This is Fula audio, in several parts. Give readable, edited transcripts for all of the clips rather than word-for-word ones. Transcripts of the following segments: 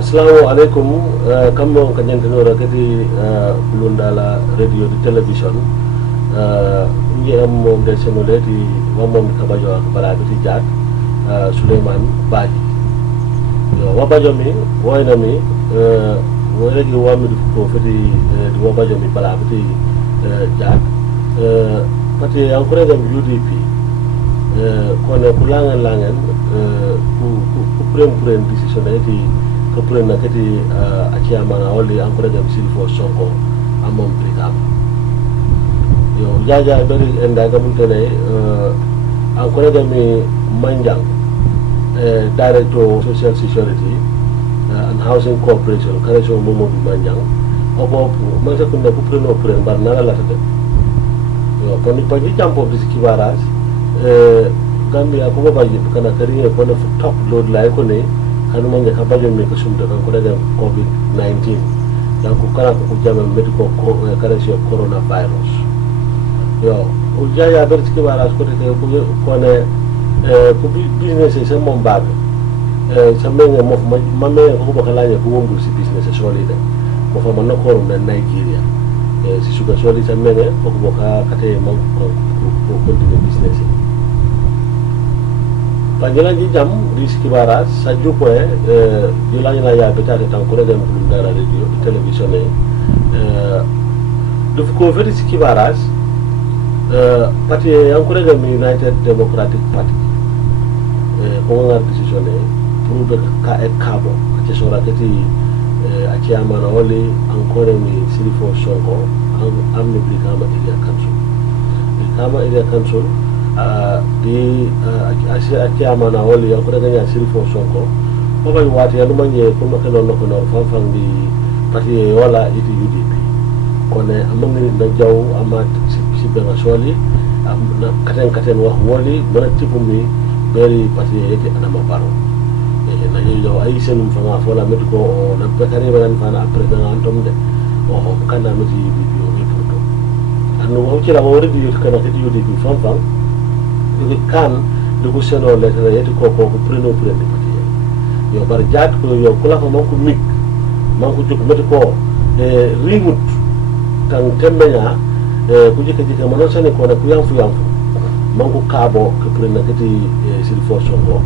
Assalamu alaikum kammo ko ñantanora kadi BOULUNDALA radio di television ngi am mom del seno leti wamom kabajo ak balaade ti jaat Suleiman Badji yo wabajo mi wayna mi wo regi wami ko fati di wabajo mi balaade ti jaat pati encore gam UDP kono kulangan ku prem decision eti ko prena kati achiyamana wali encore gam silfo sonko amom brigam yo jaja bari enda gam tele encore gam manjang director social security and housing corporation kare so momo manjang opo man sa kunna ku preno pren bar nala la tade yo koni paji jampo biski baras Gambia ko babaji kana kariye ko na top load lay ko ne kanu manja ka bajo mi ko sumta kan ko daga covid-19 dan ko kala ko jama medical kare si coronavirus yo o jaya ber ci baras ko te ko ne ko business e sem mom babe sa menga mo mame ko ko kala ko wongu si business e solide ko fa man ko na Nigeria si suka soli sa menga ko ko ka kate man ko continue business Panjala ji jam di Sikibaras saju ko jilanya na ya betade tan ko dem BOULUNDALA radio television du ko veri Sikibaras parti yang ko dem United Democratic Party ko ngar decision pour de ka e kabo ati sora kati ati amana wali encore mi silifo sonko am no brigama area council di ati amana wali ko daga ya silfo sonko ko bay wati ya manje ko makelo no ko no fam di parti wala iti UDP ko ne amangri na jaw amat si be soli am na katen wax wali bana tipumi beri parti yake anama baro na yo ay senum fanga fola met ko na bekari ban fana après da antom de o kana meti video ni photo anu o ci la wori di kana kati UDP fam kan dugu seno letter yeti ko preno prende pati yo bar jaat ko yo kula ko manko mik manko juk meti ko rimut tan temmenya ku jike mano sene ko na ku yanfu manko kabo ko prenda kati silfo songo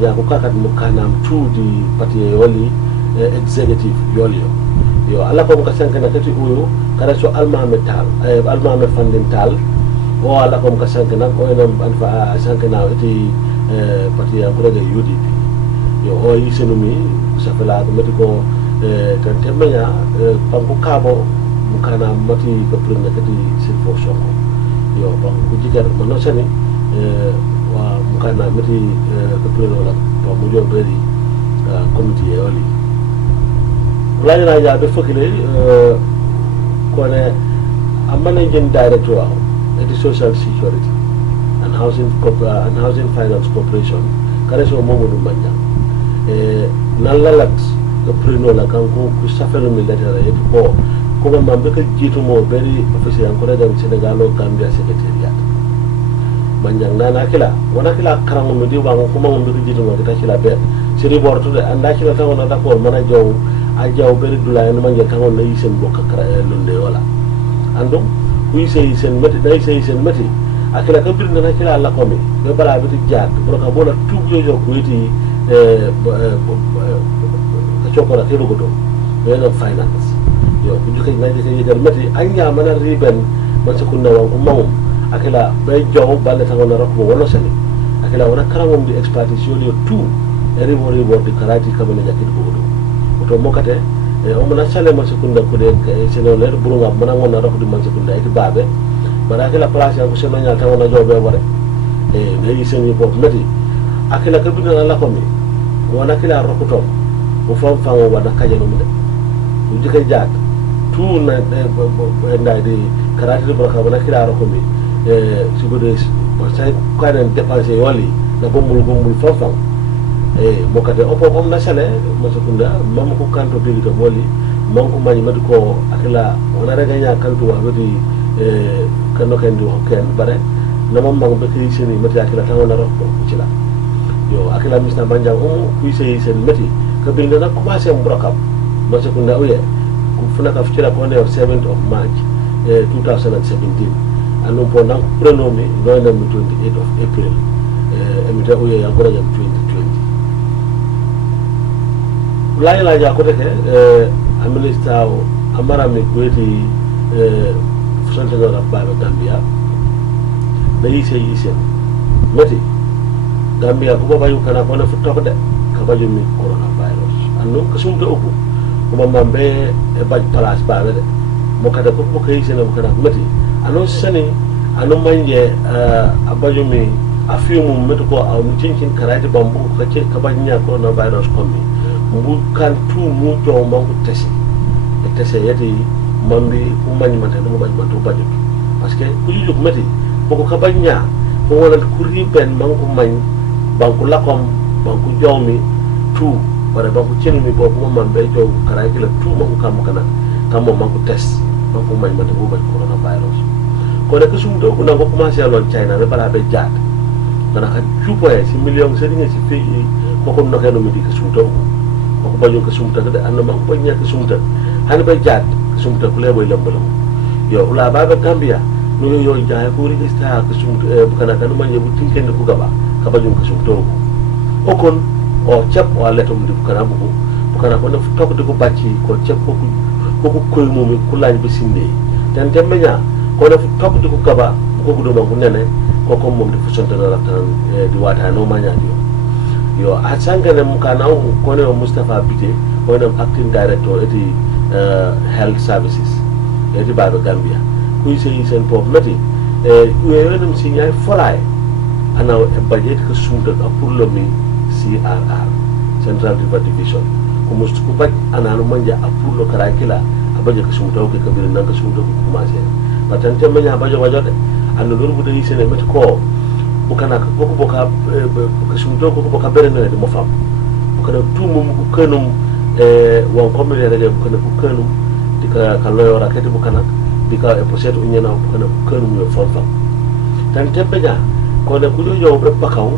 ya ko kakat mo kanam tudi pati yoli executive yoli yo ala ko ka sanka na kati uyo kada so alma metal fundamental o ala kom kasanke nak o enam anfa sanke na eti parti yang kurega UDP yo o yisenumi safela ko metiko kan temenya panko kabo mukana mati ko prenda kati silfo songo yo panko jigar manosani wa mukana mati ko prenda la to mo jo beri committee oli lana ya be fokile ko ne amana jin director the Social Security and Housing Finance Corporation kare so momo dum banya nalalat ko prino la kanko ku safelo mi letter e ko mambe ka jitu mo beri office yan ko dem Senegal o Gambia secretariat manjang nana kila wana kila karango mi di wango ko mambe ka jitu mo ta kila be siri borto de anda kila taw na d'accord mana jaw a jaw beri dula en manje kango na yisen bokka kara lunde wala andum kuy sey sen mati day sey sen mati akila ka bir na kila la komi be bala bi jaat bu ka bola tuug jojo ko yiti ka chokora ke bugo do be na finance yo ku jukay na jikay yigar mati anya mana riben man sa kunna wan ko mawum akila be jow balle tan wona rokko wona sani akila wona karamum di exploitation yo tout ribo di karati kamane jakit bugo do to mokate o mana sale ma sekunda ko de seno ler burunga mana ngona rok di man sekunda iti babe bara kala place ko seno nyal tan wona jobe wore ne yisen ko meti akila ka bidana la ko mi wona kila rokuto o fam fam wada kaje no mi de u jike jaat tu na ndai di karati de buraka wona kila roko mi sigude ba say ko den dépenser wali na bombul fam fam mokate opo om na sale masukunda mam ko kanto bi to moli mam ko mani madu ko akila wona rega nya kanto wa wadi kano ken do hokken bare na mam mang be kay seni mati akila tan wona rokko ci la yo akila misna banjang kuy sey sen meti kabinda na commencé mburakam mase ko ndawiye ko funaka fitira ko ne 7th of March 2017 anu po nan prenomi no na 28th of April emita uye ya gora jam 2020 la ja ko teke administrateur amara mi kweti fusante no rabba Gambia da yise mati Gambia ko baba yu kana ko na futako de ka baju mi coronavirus anu kasum de oku ko mambe e baj place ba de mo kada ko ko yise na kana mati anu sani anu manje abaju mi afiumu meto ko aw mi cincin karate bambu ko ke ka bajnya coronavirus kommi mu kan tu mu jo mangu tesi e tesi yati mambi ko mani man tan mo baj man to baju parce que ku ju mati ko ka bajnya ko wala kuri ben mangu man banku lakom banku jawmi tu bare banku chenumi bo ko man be jo karate la tu mangu kam kana kam mangu test banku man man to baj coronavirus ko de ko sum do ko nango commencer lon China be bala be jaat kana ka jupoye si million seringa si fi ko ko no keno mi di ka sum to ko bañu ko sumta de anna ma ko ñaka sumta han ba jaat sumta ko leboy lambalam yo ula baba Gambia no yo jaay ko register ko sumta bu kana kan ma ñebu tinkende ko gaba ka bañu ko sumta ko kon o ciap o letom di kana bu kana ko na tok de ko bacci ko ciap ko koy momi ko laaj be sinde tan tembeña ko na tok de ko gaba ko do ma ko nene ko mom de fu sonta la tan di wata no ma ñaati yo a sangane mukana ko ne Mustafa Bite ko ne acting director eti health services eti baba Gambia ku ise sen pop mati yo nem signal folay ana e budget ko sumta pour le mi CRR Central River Division ko mustu ko baj ana no manja pour le karakila abaje ko sumta ko kabir nan ko sumta ko commencer batante manya bajo de anu lor bu de ise ne met ko bukana ko boka kasumdo ko boka berene de mo fam bukana tumu ko kenum won ko mele rege bukana ko kenum dika ka loyo rakete bukana dika e poseto nyana bukana ko kenum yo fam tan tebbeja ko ne ku yo bre bakaw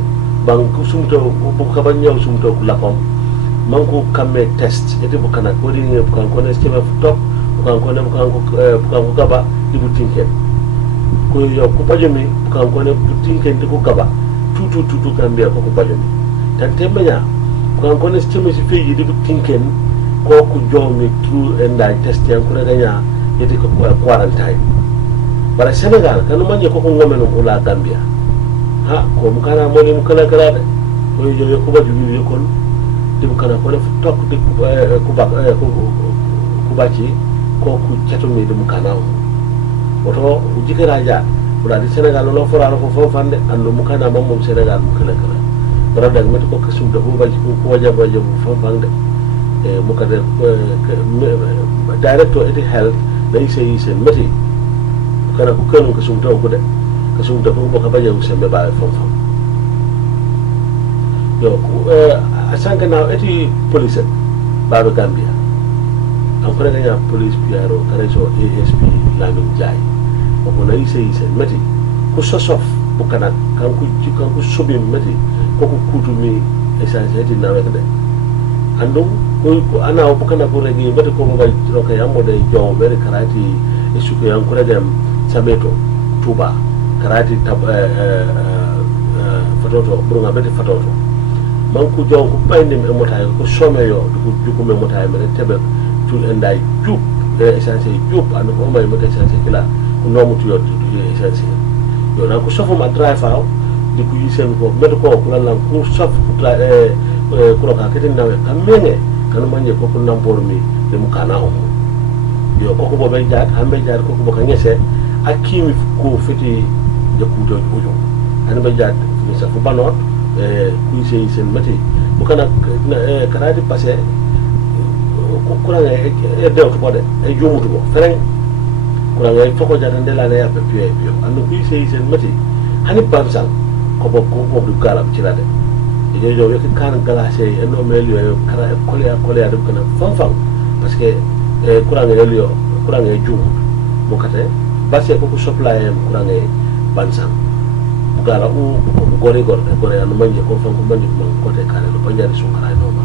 bang ku sumto buka ban nyaw sumto ku lakom manko kamme test ete bukana ko ri ne bukan ko ne skema tok bukan ko ne bukan ko gaba dibutinken ko yo ko pajemi kan ko ne butinken ko gaba tutu Gambia ko pajemi tan tembenya kan ko ne stemi si feji di butinken ko ku jomi tru enda test yan ko ganya yedi ko quarantine bara Senegal kan manje ko ngomeno ula Gambia ha ko mukana mo ni mukala kala de ko yo ko baju wi kon di mukana ko ne tok di ku baci ko ku chatumi di mukana oto ujike raja udah di Senegal lo fora ko fande ando mukana mamom Senegal mukala kala berada met ko kasum da bu baji ko wajab bu fande mukade director eti health day say sen meti kana ko kanu kasum da ko de kasum da ko ka baje ko sembe ba fam yo asanka na eti police ba Gambia an ko daga police piaro kareso ASP Lamin Jai ko na ise meti ko sosof bukana kan ku sobi meti ko kutu mi essentiel di nawe de andum ko ana bukana ko regi meti ko ngai ro kay amode jow bere karati isuko yan ko daga sabeto tuba karati tab fatoto burunga beti fatoto man ku jow ko bayni me motay ko someyo du me motay me tebe tul endai jup essentiel jup anu ko may motay essentiel kila ko nomu tu yot du essentiel yo na ko sofo ma drive out di ku yisen ko med ko lan ko sof ko ka ketin nawe kamene kan manje ko nampor mi de mu kana o yo ko bo be jaat hambe jaat ko bo ka ngese akimi ko feti de ku do ojo an be jaat ni sa fu banot ku yisen mati bu kana kana di passer ko la e de ko de e jomutu ko fereng ko la e foko jata ndela la ya pe piyo ando ku yisen mati hani bansal ko bo du galam ci la de e yo kan galase e no meli yo kala kolya dum kana fam parce que courant elio courant e jum mo kate basse ko supply courant e bansal bu gala gore anu manje ko fam ko manje ko te kala no panjari so kala no ma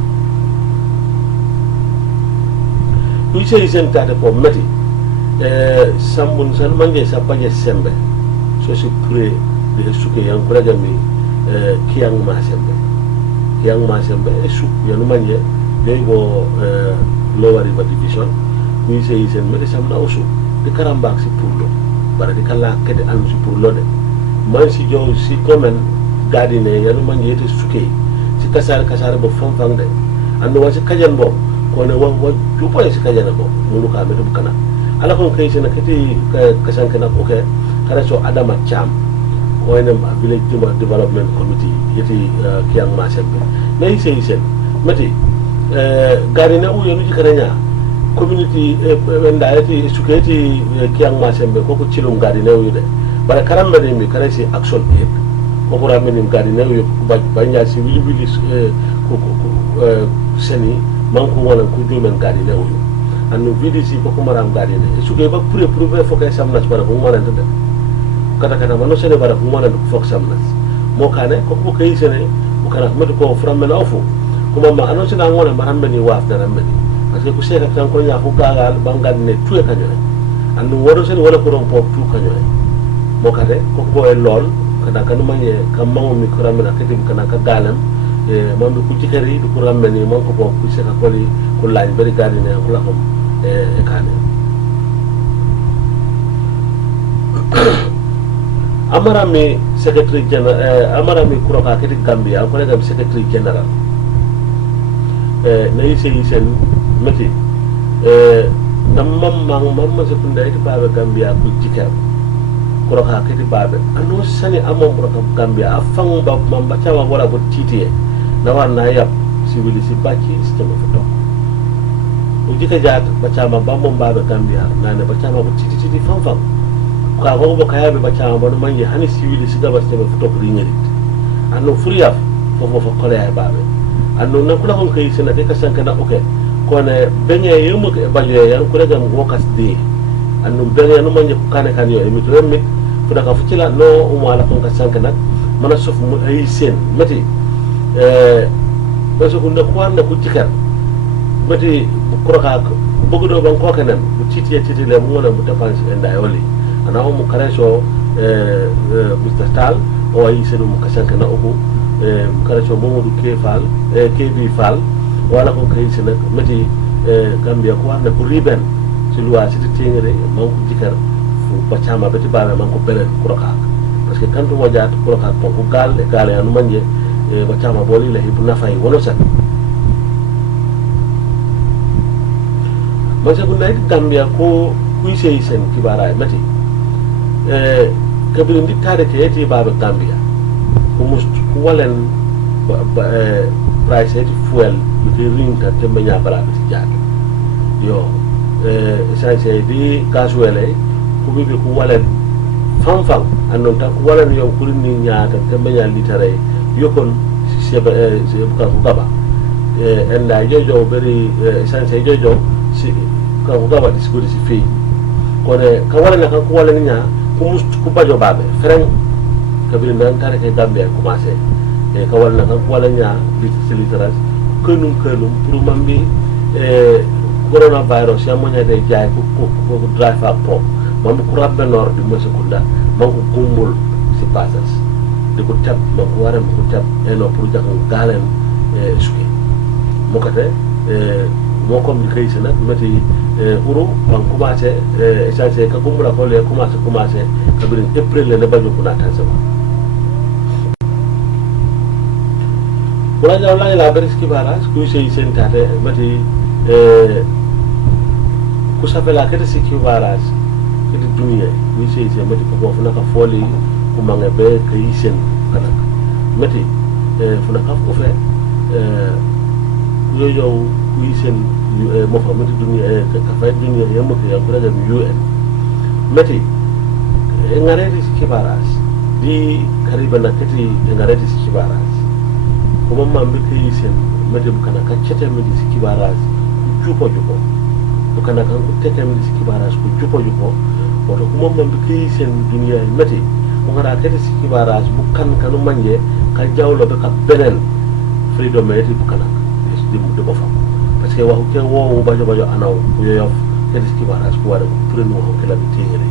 ku ise tata ko meti sambun san mange sapaje sembe so si pure de suke yan kula gami kiyang ma sembe su yan manje de go lower river division ku ise meti samna usu de karambak si purlo bara de kala kede anu si purlo de man si jow si komen gadine yan manje te suke si kasar bo fam de anu wasi kajan bo ko ne wa jupo si kajan bo mulu ka medu kana ala kon kay sina kiti kasan kana oke kara so adama cham ko ne village development committee yeti kiyang ma sembe ne ise meti gadine u yonu jikaranya community wenda yeti suketi kiyang ma sembe ko ko cilum gadine u de bara karambe de mi kara si action aid ko ko rameni gadine u ba nya si wili ko seni manku wala ku jumen gadine u anu VDC ko maram gadine suge ba prouver fokay samnas bara ko ngona de kata mano sene bara ko ngona fok samnas mo kane ko kay sene ko kana medo ko framen ofu kuma ma anu sene ngona marambe ni waf da rambe parce que ku seka tan ko nya ko gagal bangadine tuye kanyo anu woro sene wala ko ron pop tu kanyo mo kade ko e lol kada kanu manye kam mango mi ko ramena ketim kana ka galam mambe ku jikari du ko rameni man ko ku seka ko li ko laaj bari gadine ko la xam kane amarami secretary general amarami kuroka kiti Gambia ko legam secretary general na yise meti mamma sekunda iti babe Gambia ku jikam kuroka kiti babe anu sani amom kuroka Gambia afang ba mamba chawa wala bo titiye na warna yap civili si baki sistema foto ujika jat bacama bambom babe Gambia nane bacama bo titi fam ka go bo kaya be bacama bo manje hani civili siga ba sistema foto ko ringerit anno furiya fo kole ay babe anno nakula ko kay sena de kasanka na okay ko ne benye yumu ke baje yan ko daga mo kas de anno benye no manje kane kan yo emi remit fuda ka fucila no umala ko kasanka nak mana sof mu ay sen mati baso ko ne ko na ku jikar mati kuroka bugu do ban ko kanan mu titi le mu wona mu defense en dayoli ana mu kareso Mr. Tal o ay senu mu kasanka na uku kareso Momadou Kefal KB Fall wala ko kay sene mati Gambia ko warna ko riben ci loi ci tengere man ko jikar fu bacama beti babe man ko belen kuroka parce que kanto mo jaat kuroka ko gal anu manje bacama boli la hibu nafay wono sa masa guna itu Gambia ko kuise isen kibara mati kabir ndi tare ke eti baba Gambia ko must walen price eti fuel bi rinta te menya bala bi jaat yo essence di gasoil ko bi ko walen fam anon ta ko walen yo kurini nyaata te menya litare yokon seba ka ko gaba enda jojo beri essence jojo si ka ko gaba diskuri si fi ko ne ka wala na ka ko wala nya ko must ko bajo babe fereng ka bi nan tare ke Gambia commencé ka wala na ka ko wala nya literas kenum pour mambi coronavirus ya mo nya de jaay ko drive up pro mambi ko rabbe nord di mo sekunda man ko gumbul si passage de ko tab man ko waram ko tab no pour jaxal galen suke mo kate mo kom di kay sena mati uru man commencé essentiel ka gumbula ko le commencé ka bi april le bajo ko na tan sama wala wala la beriski baras ku sey sentate mati ku sapela kete sikki baras kete dunia ni sey mati ko fona ka foli ku manga be kay sen kana mati fona ka ko fe yo ku sen mo fa mati dunia ka fa dunia yamo ke ya kula da UN mati ngareti sikki baras di kariba na kete ngareti sikki baras kuma mambe kay sen mate bukana ka chete mi di kibaras jupo bukana kan ko tete mi di kibaras ko jupo wato kuma mambe kay sen dunia mate mo ngara tete kibaras bukan kanu manje ka jawlo be ka benen freedom mate bukana di bofa parce parce que waxu ke wo bajo anaw yo yof kedi skibaras ko wara pour no ho kala bi tengere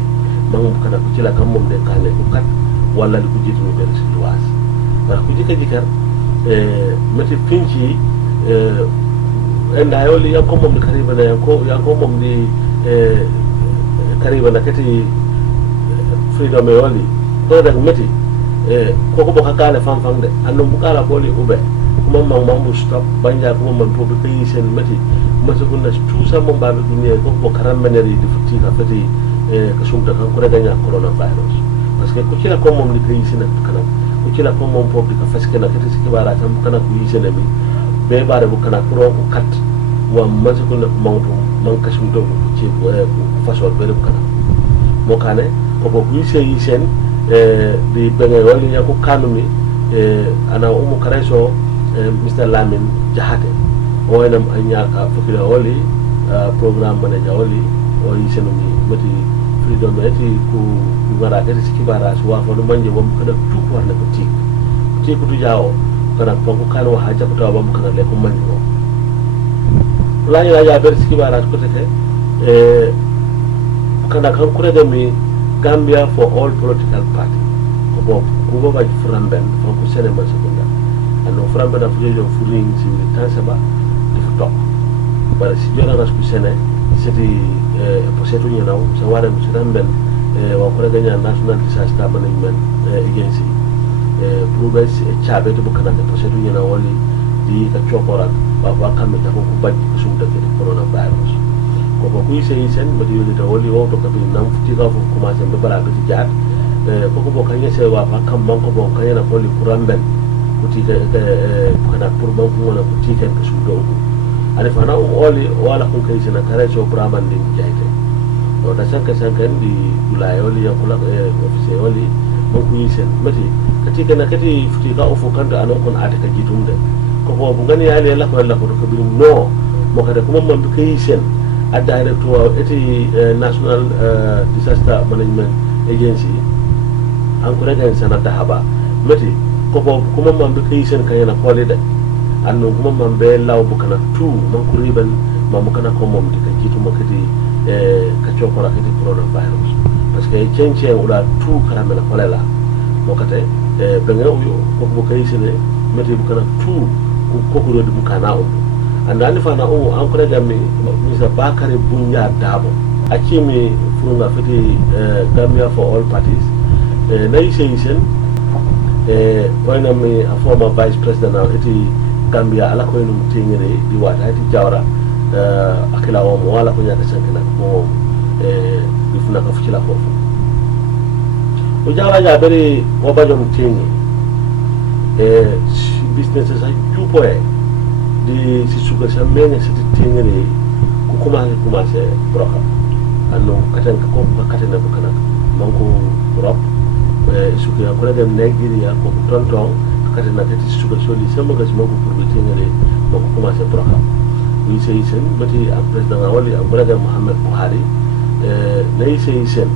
mangum kana ko cila kam mom de kale ko kat wala li ko jitu no ben ci luwas wala ko jika jikar meti pinci enda yoli yanko mom de kariba na yanko mom di kariba na kati freedom yoli to dag meti ko boka kale fam de andum bukala boli ube kuma mambu stop banja kuma man to be kay sen meti mata kunna tout ça mom babe dunia ko bo karam meneri di futti ka fati ka sumta kan ko daga nya coronavirus parce que ko kila ko mom di kay sen kana ko kila ko mom pop di ka faske na kati sikibara tam kana ko yi sen mi be bare bu kana pro ko kat wa mata kunna ko mawto man ka sumta ko ci ko fasol be kana mo kane ko bo yi sen di benga wali ya ko kanumi ana umu kareso Mr. Lamin Jahate o enam anya fakira wali program manager wali o yisenumi mati freedom eti ku ngara eti sikibara suwa fo manje wam kada tu ko warne ko ti ko tu jawo kana ko kano haja ko tawam kana le ko manje ko la ya ber sikibara ko tete kana kan ko mi Gambia for all political party ko bo ba furamben ko ko sene ma sekunda ano furamben da fujo furing si tansaba di tok bara si jona ras ku sene seti posetu nyanaw sa wara mu furamben wa ko ganya national disaster management agency probes chabe to bukana da posetu nyanaw wali di ka chokora ba kambe ta ko baji ko sumta ke coronavirus ko ko ise sen madi yoni da wali o to ka bi nam futi ka fu kuma sen be bara be jaat ko ko kanya se wa fa kam man ko bo kanya na ko li kuramben kuti de kana pour ban ko na kuti ken ko su do ko ale fa na oli wala ko kay sen kare so braman din jaite o da sankan di gulay oli ya kula office oli mo ko isen mati kati kana kati futi ka o fu kanta anon kon ata ka jitumde ko ko bu gani ale la ko ko bi no mo kada kuma man be kay sen a director eti national disaster management agency an kure ga sana da haba meti ko kuma man be kai sen kan yana kwale da annon kuma man be law bukana tu man kuriban man bukana ko mom di kan kitu makati ka chokora kati coronavirus parce que chenche ula tu karamela kwale la mo kate benga uyo ko kai sen meti bukana tu ko ko do bukana o andani fana o an kure ga mi Mr. Bakari Bunya Dabo akimi furunga fiti Gambia for all parties na isen wana mi a former vice president now iti Gambia ala ko num tingere di wata iti jawra akila o mo wala ko nyaka sankana mo difuna ka fukila ko o jawra ja beri o bajom tingi businesses ay jupoe di si suka sa mene sa tingere ku commencé broka anno katen ko katena ko kana manko rop suka ko dem Nigeria ko tonton katena kati suka soli sama gas manko pour be tingere manko commencé broka wi sey sen bati a president wali a braga Muhammad Buhari lay sey sen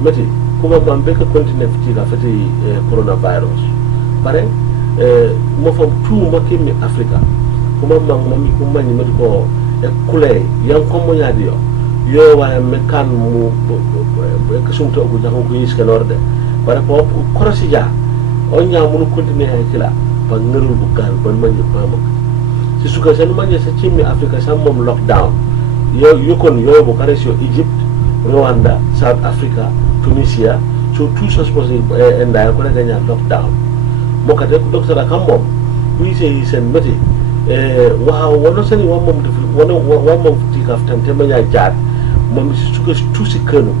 mati kuma man be ka continue fiti ga fati coronavirus pare mo fam tout mo kimi Africa kuma mami kuma ni mediko e kule yan ko mo nyaadi yo wala me kan mu ko sumto ko jango ko yiska norde bare ko korosija on nya mun continue hay kila ba ngerul bu gal ban man ni pama ci suka sen man sa cimmi Africa sam mom lockdown yo kon yo bo karesio Egypt Rwanda South Africa Tunisia so tout ça supposé enda ko la ganya lockdown mo ka de ko docteur kam mom bu ise sen meti waaw wono sani wa mom def wono wa mom futi kaftan te ma ya jaat mom ci suka tusi kanu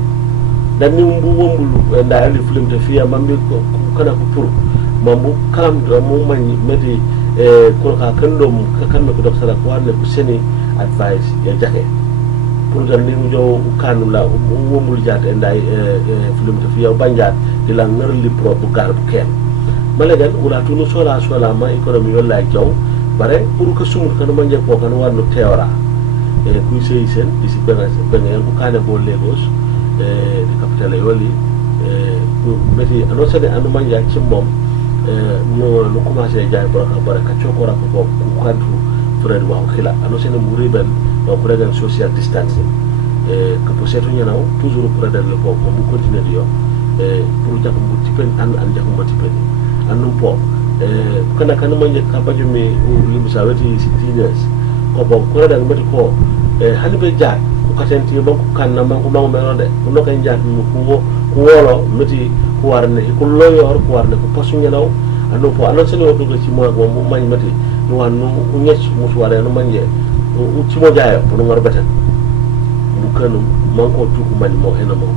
dan ni mbu wombulu nda ali film te fiya mambe ko kana ko pour mambu kalam do mo mani meti ko ka kando mo ka kan ko docteur ko warne ko seni advice ya jake pour dan ni mu jow kanu la wombulu jaat nda film te fiya banjaat di la ngar li pro bu gar bu ken malagan wala tunu sola ma economy wala jaw bare pour que sumul kan manje ko kan warno teora kuy sey sen disi benga bu kane bo Lagos di capitale yoli ko meti ano sade anu manja ci mom no commencer jaay baraka baraka ciokora ko ko kaddu Fred wa khila ano sene muriben do ko regal social distancing que pour setu ñanaw toujours pour regal ko ko mu continuer dio pour jax mu tipen an jax mu tipen anu po kana kana mo ñe ka baju mi limu saweti 16 years ko bo ko regal mati ko hanibe jaat ko katenti ba ko kanna man ko mango melo de no kay jaat mu ko wolo mati ko warne ko loyor ko warne ko pasu ñanaw anu po anu sene o dugo ci mo ak mo mañ mati no wanu ñecc musuware no manje ci mo jaayo pour ngar beten bu kanum man ko tuku man mo hena mo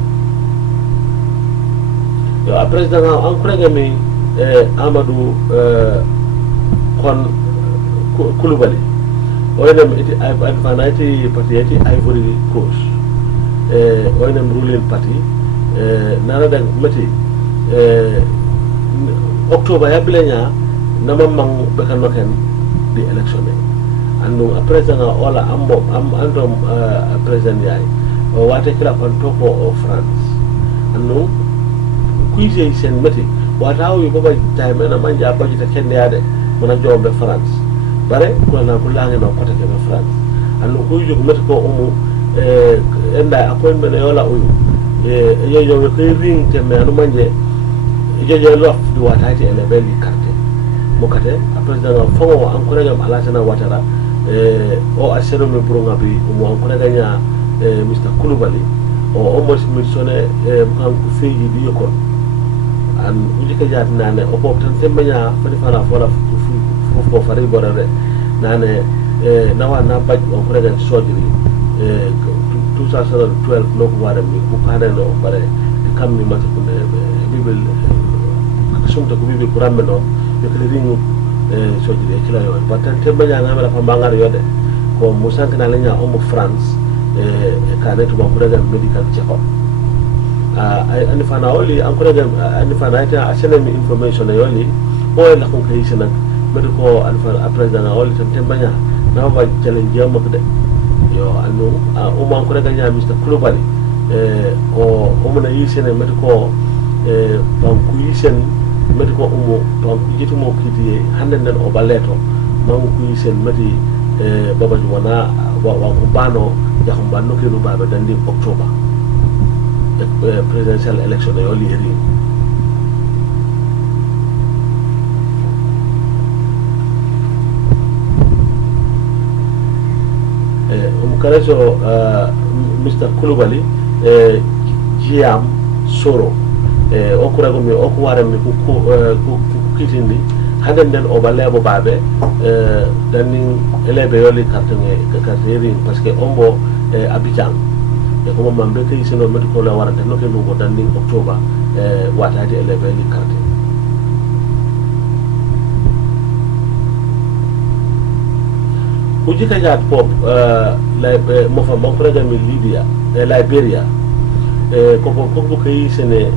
yo a president an ko regami Amadou kon Coulibaly oynam iti advanati parti iti Ivory Coast oynam ruling party nana dag mati octobre ya bilenya nama mang bekano ken di election anu a president ola ambo andom president yaay wate kila kon toko o France anu kuise sen meti wata wi baba time na manja baji ta kende yade mona jombe France bare ko na ko lange no kota ke France anu ko yugo meti ko umu enda appointment yola uyu yo ko ring te me anu manje yo lof di wata ti ele beli carte mo kate a president fongo ankore ngam alasana watara o asero me bro ngabi mo ankore ganya Mr. Coulibaly o almost misone kan ku feji di yoko an ujike jaat nane o pop tan tembanya fani fana fola fu fari borare nane nawa na baj o ko rega sojri 2012 no ko wara mi ku kane no bare kam mi mata ko bibil sumta ko bibil ko rambe no yo kele ringu sojri kila yo batan tembanya ngamela fa bangar yode ko musank na lenya o mo France kane to ko rega medical check up ani fana oli an ko rega ani fana ita asene mi information yoli o la ko kay sene medical alfa president oli tembanya na ba challenge yamma de yo anu o man ko rega nya Mr. Coulibaly o mona yisene medical ban ku yisen medical umo ban ku jitu mo kidi hande nen o baleto man ku yisen medi baba wana wa ko bano ya ko banno ke no baba dandi October presidential election yoli heri Karaso Mr. Coulibaly Jiam Soro okurago mi okuware mi ku kitindi handen den o balebo babe dani elebe yoli karteri parce que ombo Abidjan e ko mambe kay sino medical la warante no ke nugo dani October watati elebe li karteri uji ka jaat pop mo fa mo programme Libya Liberia ko kay sene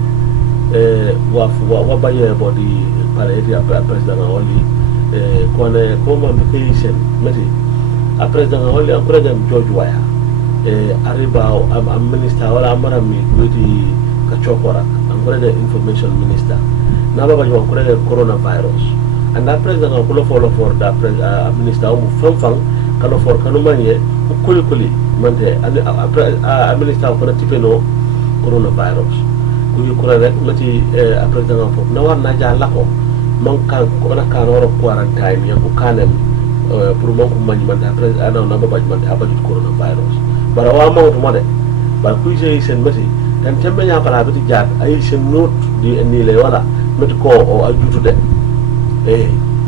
wa baye body parade après président oli ko ne ko mo kay sen meti après président oli en programme George Waya arriba am minister wala amara mi witi ka chokora en programme information minister na baba jo programme coronavirus and après président ko lo for da minister mu fam kalo for kanu manye kuli mante après ministre ko na tipeno coronavirus ku yu ko rek mati président fo na war na ja lako man kan ko na kan woro quarantine ya ko kanem pour man ko manye man après na baba man abaju coronavirus bara wa ma to mode ba ku je sen mati tan tembe nya kala biti jaat ay sen note di ni le wala mati ko o ajutu de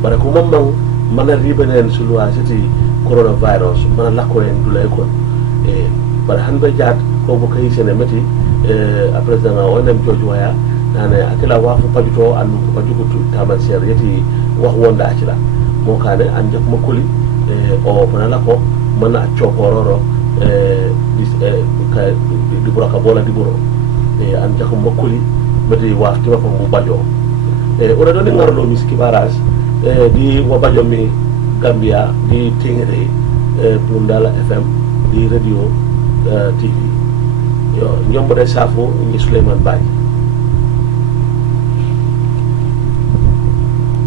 bara ko man mana ribenen sulwa siti coronavirus mana lako en dula ko bar hanbe jaat ko bo kay sene meti président onem George Waya nane akila wafu pajuto anu ko pajugo taman ser yeti wax wonda acila mo kane an jak makuli o mana lako mana chokororo di buraka bola di buro an jak makuli meti wafti ma ko mu bajo ora do ni ngarlo miski barage di wabajo mi Gambia di Tingere BOULUNDALA FM di radio TV yo ñombo de safo ni Suleiman Baye